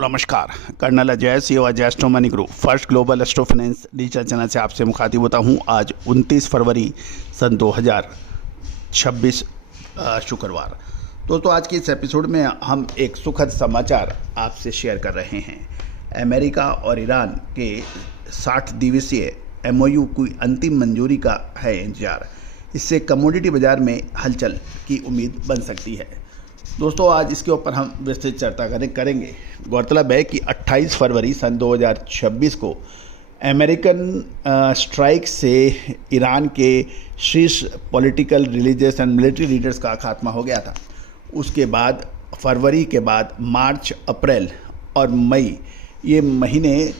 दोस्तों नमस्कार, colonel Ajay C Ajay astro money group first global astro finance digital channel से आपसे मुखातिब होता हूं। आज 29 फरवरी सन 2026 शुक्रवार। दोस्तों आज के इस एपिसोड में हम एक सुखद समाचार आपसे शेयर कर रहे हैं। अमेरिका और ईरान के 60 दिवसीय MOU की अंतिम मंजूरी का है इंतजार। इससे कमोडिटी बाज़ार में हलचल की उम्मीद बन सकती है। दोस्तों आज इसके ऊपर हम विस्तृत चर्चा करेंगे। गौरतलब है कि 28 फरवरी सन 2026 को अमेरिकन स्ट्राइक से ईरान के शीर्ष political, religious and military leaders का खात्मा हो गया था। उसके बाद फरवरी के बाद मार्च, अप्रैल और मई ये महीने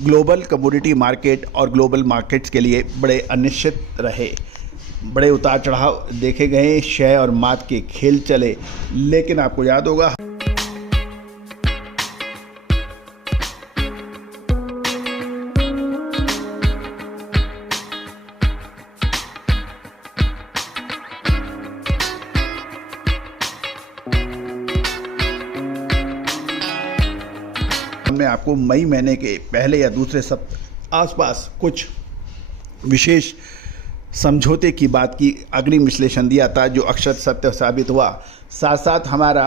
ग्लोबल कमोडिटी मार्केट और ग्लोबल मार्केट्स के लिए बड़े अनिश्चित रहे। बड़े उतार चढ़ाव देखे गए, शय और मात के खेल चले। लेकिन आपको याद होगा हमने आपको मई महीने के पहले या दूसरे आसपास कुछ विशेष समझौते की बात की अग्रिम विश्लेषण दिया था, जो अक्षर सत्य साबित हुआ। साथ साथ हमारा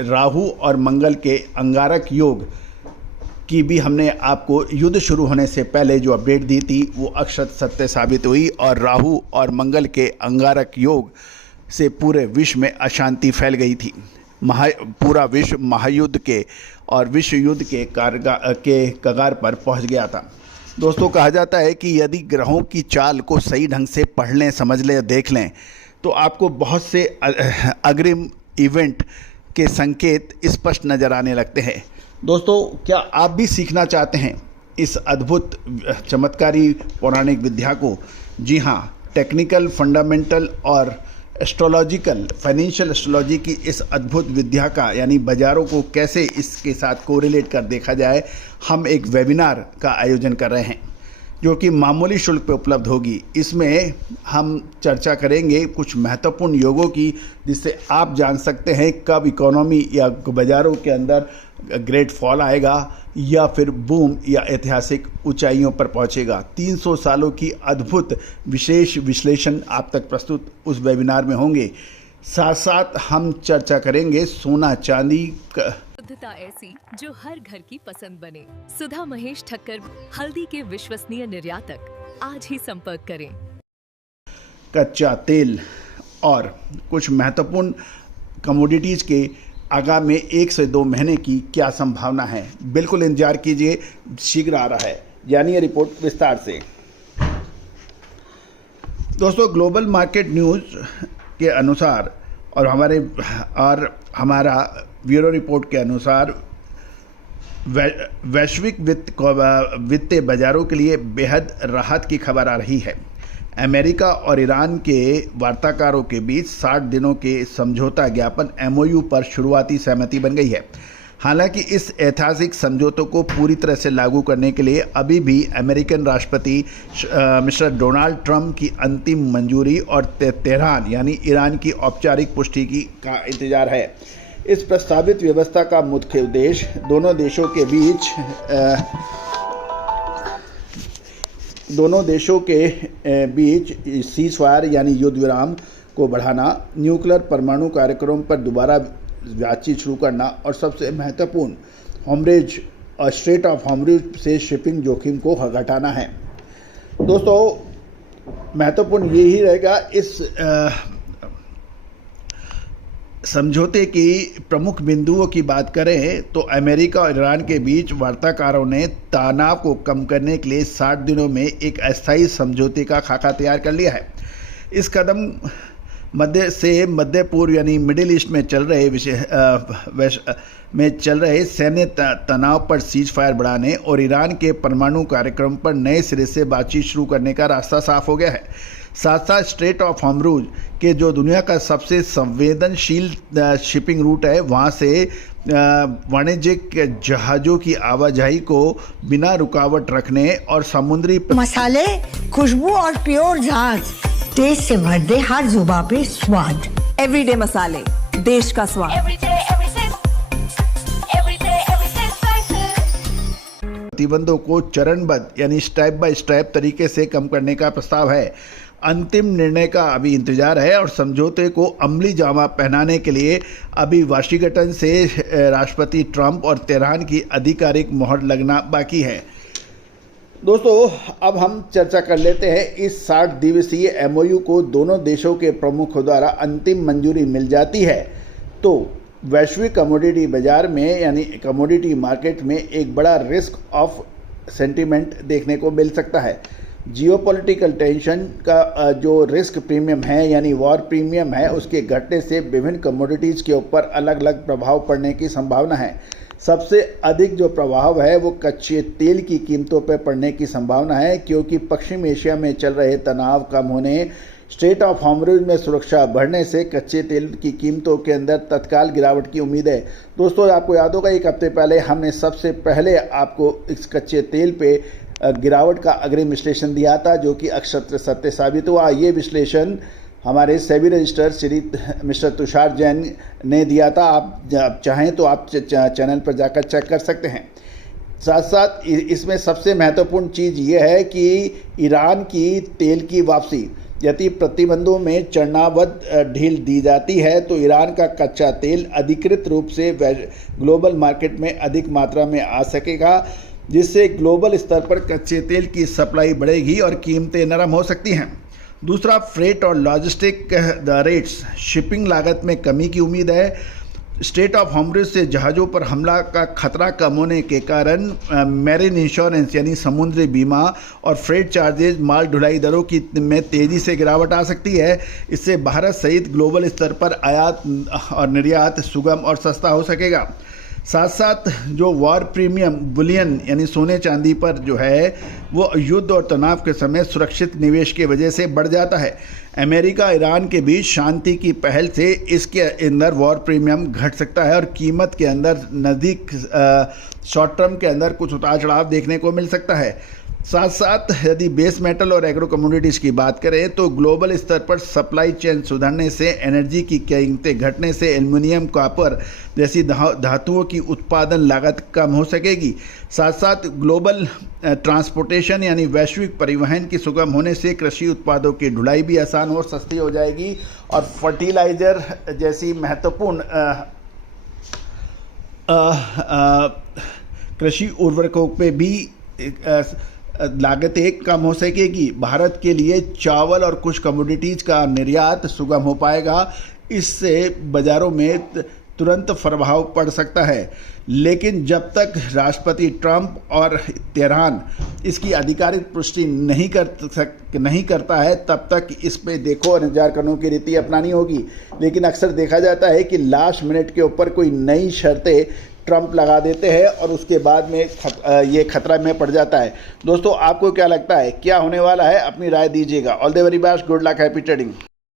राहु और मंगल के अंगारक योग की भी हमने आपको युद्ध शुरू होने से पहले जो अपडेट दी थी वो अक्षर सत्य साबित हुई, और राहु और मंगल के अंगारक योग से पूरे विश्व में अशांति फैल गई थी। पूरा विश्व महायुद्ध के और विश्व युद्ध के कगार पर पहुंच गया था। दोस्तों कहा जाता है कि यदि ग्रहों की चाल को सही ढंग से पढ़ लें, समझ लें, देख लें तो आपको बहुत से अग्रिम इवेंट के संकेत स्पष्ट नज़र आने लगते हैं। दोस्तों क्या आप भी सीखना चाहते हैं इस अद्भुत चमत्कारी पौराणिक विद्या को? जी हाँ, टेक्निकल, फंडामेंटल और एस्ट्रोलॉजिकल, फाइनेंशियल एस्ट्रोलॉजी की इस अद्भुत विद्या का, यानी बाज़ारों को कैसे इसके साथ कोरिलेट कर देखा जाए, हम एक वेबिनार का आयोजन कर रहे हैं जो कि मामूली शुल्क पे उपलब्ध होगी। इसमें हम चर्चा करेंगे कुछ महत्वपूर्ण योगों की, जिससे आप जान सकते हैं कब इकोनॉमी या बाज़ारों के अंदर ग्रेट फॉल आएगा या फिर बूम या ऐतिहासिक ऊंचाइयों पर पहुंचेगा। 300 सालों की अद्भुत विशेष विश्लेषण आप तक प्रस्तुत उस वेबिनार में होंगे। साथ साथ हम चर्चा करेंगे सोना चांदी शुद्धता ऐसी जो हर घर की पसंद बने। सुधा महेश ठक्कर, हल्दी के विश्वसनीय निर्यातक। आज ही संपर्क करें। कच्चा तेल और कुछ महत्वपूर्ण कमोडिटीज़ के आगामी 1 से 2 महीने की क्या संभावना है, बिल्कुल इंतजार कीजिए, शीघ्र आ रहा है। जानिए रिपोर्ट विस्तार से। दोस्तों ग्लोबल मार्केट न्यूज़ के अनुसार और हमारा ब्यूरो रिपोर्ट के अनुसार वैश्विक वित्तीय बाजारों के लिए बेहद राहत की खबर आ रही है। अमेरिका और ईरान के वार्ताकारों के बीच 60 दिनों के समझौता ज्ञापन MOU पर शुरुआती सहमति बन गई है। हालांकि इस ऐतिहासिक समझौतों को पूरी तरह से लागू करने के लिए अभी भी अमेरिकन राष्ट्रपति मिस्टर डोनाल्ड ट्रंप की अंतिम मंजूरी और तेहरान यानी ईरान की औपचारिक पुष्टि का इंतजार है। इस प्रस्तावित व्यवस्था का मुख्य उद्देश्य दोनों देशों के बीच सीज़फायर यानी युद्ध विराम को बढ़ाना, न्यूक्लियर परमाणु कार्यक्रम पर दोबारा बातचीत शुरू करना और सबसे महत्वपूर्ण हॉर्मुज़ और स्ट्रेट ऑफ हॉर्मुज़ से शिपिंग जोखिम को घटाना है। दोस्तों महत्वपूर्ण यही रहेगा। इस समझौते की प्रमुख बिंदुओं की बात करें तो अमेरिका और ईरान के बीच वार्ताकारों ने तनाव को कम करने के लिए 60 दिनों में एक अस्थायी समझौते का खाका तैयार कर लिया है। इस कदम मध्य पूर्व यानी मिडिल ईस्ट में चल रहे सैन्य तनाव पर सीज फायर बढ़ाने और ईरान के परमाणु कार्यक्रम पर नए सिरे से बातचीत शुरू करने का रास्ता साफ हो गया है। साथ साथ स्ट्रेट ऑफ हॉर्मुज़ के जो दुनिया का सबसे संवेदनशील शिपिंग रूट है, वहाँ से वाणिज्यिक जहाज़ों की आवाजाही को बिना रुकावट रखने और समुद्री मसाले, खुशबू और प्योर जहाज, टेस्ट से भर दे हर जुबां पे स्वाद। एवरीडे मसाले, देश का स्वाद। Every day, every प्रतिबंधों को चरणबद्ध यानी स्टेप बाय स्टेप तरीके से कम करने का प्रस्ताव है। अंतिम निर्णय का अभी इंतजार है और समझौते को अमली जामा पहनाने के लिए अभी वाशिंगटन से राष्ट्रपति ट्रंप और तेहरान की आधिकारिक मोहर लगना बाकी है। दोस्तों, अब हम चर्चा कर लेते हैं इस 60 दिवसीय एमओयू को दोनों देशों के प्रमुखों द्वारा अंतिम मंजूरी मिल जाती है तो वैश्विक कमोडिटी बाजार में यानी कमोडिटी मार्केट में एक बड़ा रिस्क ऑफ सेंटिमेंट देखने को मिल सकता है। जियोपॉलिटिकल टेंशन का जो रिस्क प्रीमियम है यानी वॉर प्रीमियम है, उसके घटने से विभिन्न कमोडिटीज़ के ऊपर अलग अलग प्रभाव पड़ने की संभावना है। सबसे अधिक जो प्रभाव है वो कच्चे तेल की कीमतों पर पड़ने की संभावना है, क्योंकि पश्चिम एशिया में चल रहे तनाव कम होने, स्ट्रेट ऑफ हॉर्मुज़ में सुरक्षा बढ़ने से कच्चे तेल की कीमतों के अंदर तत्काल गिरावट की उम्मीद है। दोस्तों, आपको याद होगा एक हफ्ते पहले हमने सबसे पहले आपको इस कच्चे तेल पे गिरावट का अग्रिम विश्लेषण दिया था, जो कि अक्षर सत्य साबित हुआ। ये विश्लेषण हमारे सेबी रजिस्ट्रार श्री मिस्टर तुषार जैन ने दिया था। आप चाहें तो आप चैनल पर जाकर चेक कर सकते हैं। साथ साथ इसमें सबसे महत्वपूर्ण चीज़ ये है कि ईरान की तेल की वापसी, यदि प्रतिबंधों में चरणबद्ध ढील दी जाती है तो ईरान का कच्चा तेल अधिकृत रूप से ग्लोबल मार्केट में अधिक मात्रा में आ सकेगा, जिससे ग्लोबल स्तर पर कच्चे तेल की सप्लाई बढ़ेगी और कीमतें नरम हो सकती हैं। दूसरा, फ्रेट और लॉजिस्टिक रेट्स, शिपिंग लागत में कमी की उम्मीद है। स्ट्रेट ऑफ हॉर्मुज़ से जहाज़ों पर हमला का खतरा कम होने के कारण मैरिन इंश्योरेंस यानी समुद्री बीमा और फ्रेट चार्जेज, माल ढुलाई दरों की में तेज़ी से गिरावट आ सकती है। इससे भारत सहित ग्लोबल स्तर पर आयात और निर्यात सुगम और सस्ता हो सकेगा। साथ साथ जो वॉर प्रीमियम बुलियन यानी सोने चांदी पर जो है वो युद्ध और तनाव के समय सुरक्षित निवेश की वजह से बढ़ जाता है। अमेरिका ईरान के बीच शांति की पहल से इसके अंदर वॉर प्रीमियम घट सकता है और कीमत के अंदर नज़दीक शॉर्ट टर्म के अंदर कुछ उतार चढ़ाव देखने को मिल सकता है। साथ साथ यदि बेस मेटल और एग्रो कमोडिटीज़ की बात करें तो ग्लोबल स्तर पर सप्लाई चेन सुधरने से, एनर्जी की कीमतें घटने से एल्युमिनियम, कॉपर जैसी धातुओं की उत्पादन लागत कम हो सकेगी। साथ साथ ग्लोबल ट्रांसपोर्टेशन यानी वैश्विक परिवहन की सुगम होने से कृषि उत्पादों की ढुलाई भी आसान और सस्ती हो जाएगी और फर्टिलाइज़र जैसी महत्वपूर्ण कृषि उर्वरकों पे भी लागतें कम हो सकेगी। भारत के लिए चावल और कुछ कमोडिटीज़ का निर्यात सुगम हो पाएगा। इससे बाज़ारों में तुरंत प्रभाव पड़ सकता है, लेकिन जब तक राष्ट्रपति ट्रंप और तेहरान इसकी आधिकारिक पुष्टि नहीं करता है तब तक इस पे देखो और इंतजार करने की रीति अपनानी होगी। लेकिन अक्सर देखा जाता है कि लास्ट मिनट के ऊपर कोई नई शर्तें ट्रंप लगा देते हैं और उसके बाद में ये खतरा में पड़ जाता है। दोस्तों, आपको क्या लगता है क्या होने वाला है? अपनी राय दीजिएगा। All the very best, good luck, happy trading.